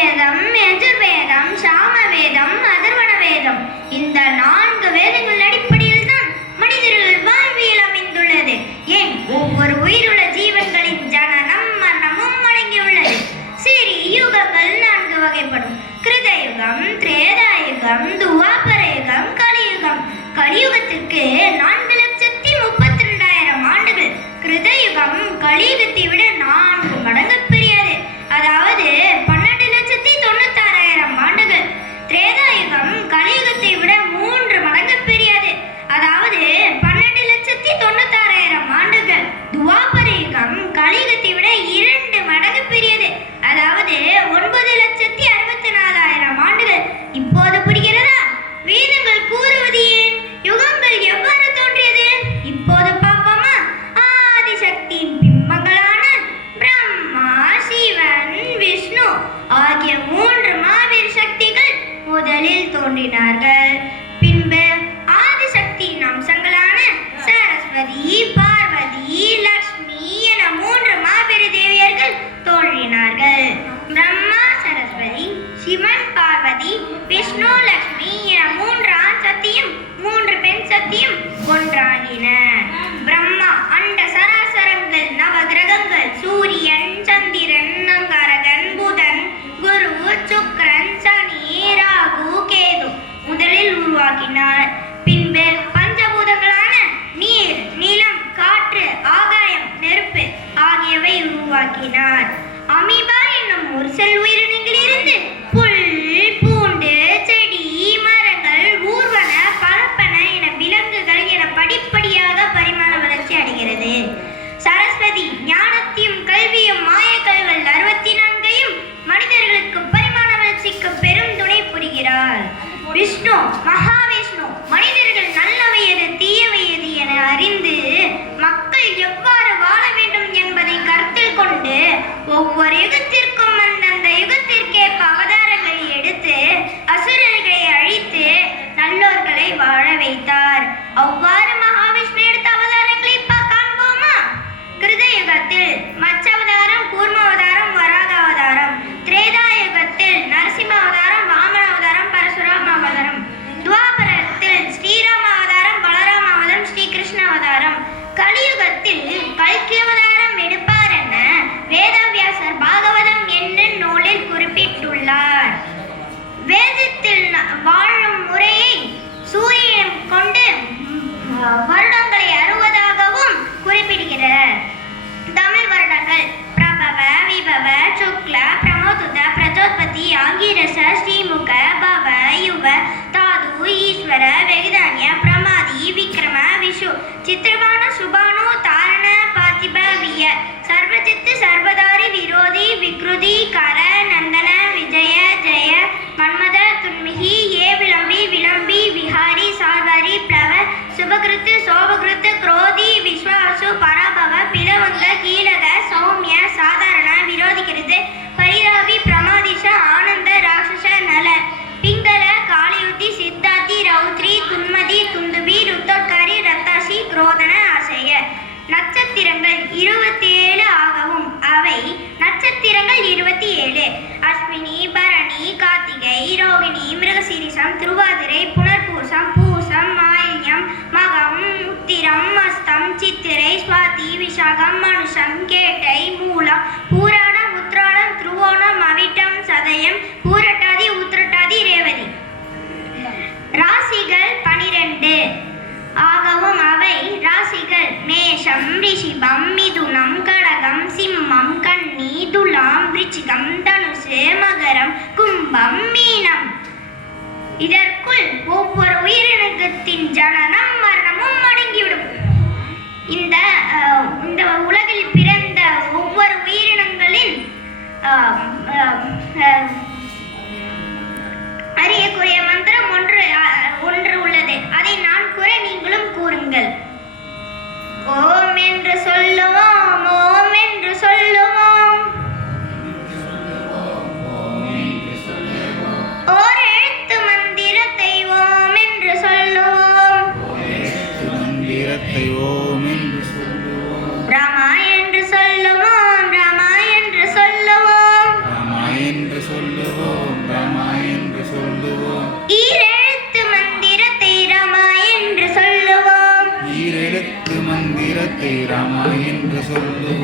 ரிக்வேதம், யஜுர்வேதம், சாமவேதம், அதர்வண வேதம். இந்த 4 வேதங்கள் அடிப்படையில் தான் மனிதர்கள் வாழ்வியல் அமைந்துள்ளது. ஏன், ஒவ்வொரு உயிருள்ள ஜீவன்களின் ஜனனம் மரணமும் அடங்கியுள்ளது. சரி, யுகங்கள் 4 வகைப்படும். கிருதயுகம், திரேதாயுகம், துவாபர யுகம், கலியுகம். கலியுகத்திற்கு 4,32,000 ஆண்டுகள். கிருதயுகம் கலியுகத்தை விட 4 மடங்கு பெரியது, அதாவது 12,96,000 ஆண்டுகள். திரேதாயுகம் கலியுகத்தை விட 3 மடங்கு பெரியது, அதாவது 12,96,000 ஆண்டுகள். துவாபர யுகம் கலியுகத்தை விட 2 மடங்கு பெரியது, அதாவது 9,64,000 ஆண்டுகள். இப்போது புரிகிறதா? வேதங்கள் கூறுவது ஏன்? யுகங்கள் எவ்வாறு தோன்றியது? இப்போது பார்ப்போமா? ஆதிசக்தியின் பிம்பங்களான பிரம்மா, சிவன், விஷ்ணு ஆகிய 3 மாபெரும் சக்திகள் முதலில் தோன்றினார்கள். பின்பு ஆதிசக்தியின் அம்சங்களான சரஸ்வதி, பார்வதி, லக்ஷ்மி என 3 மாபெரு தேவியர்கள் தோன்றினார்கள். பிரம்மா, சரஸ்வதி, சிவன், பார்வதி, விஷ்ணு, லக்ஷ்மி என 3 ஆண் சக்தியும் 3 பெண் சக்தியும் ஒன்றாகின. பிரம்மா அண்ட சராசரங்கள், நவகிரகங்கள், சூரியன், சந்திரன், அங்காரகன், புதன், குரு, சுக்கிரன், சனி, ராகு, கேது முதலில் உருவாக்கினார். பின்பு பஞ்சபூதங்களான நீர், நிலம், காற்று, ஆகாயம், நெருப்பு ஆகியவை உருவாக்கினார். அமீபா என்னும் ஒரு செல் உயிரினங்களிலிருந்து புல், பூண்டு, செடி, மரங்கள், ஊர்வன, பரப்பன என விலங்குகள் என படிப்படியாக பரிமாண வளர்ச்சி அடைகிறது. சரஸ்வதி ஞானத்தையும் கல்வியும் மாயக்கல்கள் 64ஐயும் மனிதர்களுக்கு பரிமாண வளர்ச்சிக்கு பெரும் துணை புரிகிறார். விஷ்ணு, மகாவிஷ்ணு மனிதர்கள் நல்லவை எது, தீயவை எது என அறிந்து மக்கள் எவ்வாறு வாழ வேண்டும் என்பதை கருத்தில் கொண்டு ஒவ்வொரு யுகத்திற்கும் அந்தந்த யுகத்திற்கேற்ப அவதாரங்களை எடுத்து அசுரர்களை அழித்து நல்லோர்களை வாழ வைத்தார். அவ்வாறு மகாவிஷ்ணு எடுத்த அவதாரங்களை காண்போமா? கிருதயுகத்தில் மச்சவதாரம், கூர்மாவதாரம், வராக அவதாரம். திரேதாயுகத்தில் நரசிம்ம அவதாரம், வாமன அவதாரம், பரசுராம அவதாரம். துவாபரத்தில் ஸ்ரீராம அவதாரம், பலராம அவதாரம், ஸ்ரீகிருஷ்ண அவதாரம். கலியுகத்தில் கல்கி அவதாரம் எடுப்பார் என வேதவியாசர் பாகவதம் என்னும் நூலில் குறிப்பிட்டுள்ளார். வேதத்தில் வாழும் முறையை சூரியன் கொண்டு வருடங்களை 60ஆகவும் குறிப்பிடுகிறார். தமிழ் வருடங்கள் பிரபவ, விபவ, சுக்ல, பிரமோதுத, பிரஜோத்பத்தி, ஆங்கிரச, ஸ்ரீமுக, பவ, யுவ, தாது, ஈஸ்வர, வெகுதானிய, பிரமாதி, விக்ரம, விஷு, சித்திரபானு, சுபானு, தாரண, பார்த்திப, விய, சர்வஜித்து, சர்வதாரி, விரோதி, விக்ருதி, கர, நந்தன, விஜய, ஜெய, மன்மத, துன்மிகி, ஏ விளம்பி, விளம்பி, விஹாரி, சார்வாரி, பிளவ, சுபகிருத்து, சோபகிருத்து, குரோதி, விஸ்வாசு, பராபவ, பிளவங்க, கீழக, சௌமிய, சாதாரண, விரோதிகிருது, பரிராவி, பிரமாதிஷ, ஆனந்த, ராட்சச, நல, பிங்கள, காளியுத்தி, சித்தாத்தி, ரௌத்ரி, துன்மதி, துந்துபி, ருத்தோட்காரி, ரத்தாசி, குரோதன, அசைய. நட்சத்திரங்கள் 27 ஆகவும் அவை நட்சத்திரங்கள் 27: அஸ்வினி, பரணி, கார்த்திகை, ரோகிணி, மிருகசீரிஷம், திருவாதிரை, புனர்பூசம், பூசம், ஆயில்யம், மகம், உத்திரம், அஸ்தம், சித்திரை, சுவாதி, விசாகம், மனுஷம், கேட்டை, மூலம், பூராடம், உத்ராடம், திருவோணம், அவிட்டம், சதயம், பூரட்டாதி, உத்திரட்டாதி, ரேவதி. ராசிகள் 12 ஆகவும் அவை ராசிகள் மேஷம், ரிஷிபம், மிதுனம், கடகம், சிம்மம், கன்னி, துலாம், விருச்சிகம், தனுசு, மகரம், கும்பம், மீனம். இதற்குள் ஒவ்வொரு உயிரினத்தின் ஜனனம் மரணமும் அடங்கிவிடும். இந்த உலகில் பிறந்த ஒவ்வொரு உயிரினங்களின் அறியக்கூடிய மந்திரம் ஒன்று உள்ளது. அதை நான் கூற நீங்களும் கூறுங்கள். ஓம் என்று சொல்லுவோம், ஓம் என்று சொல்லுவோம். ஓர் எழுத்து மந்திரத்தை ஓம் என்று சொல்லுவோம். ராமா என்று சொல்லுவோம், ராமா என்று சொல்லுவோம். சொல்லு